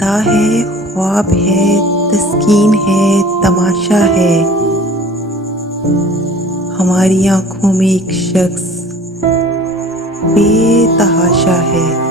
अदा है, ख्वाब है, तस्कीन है, तमाशा है। हमारी आंखों में एक शख्स बेतहाशा है।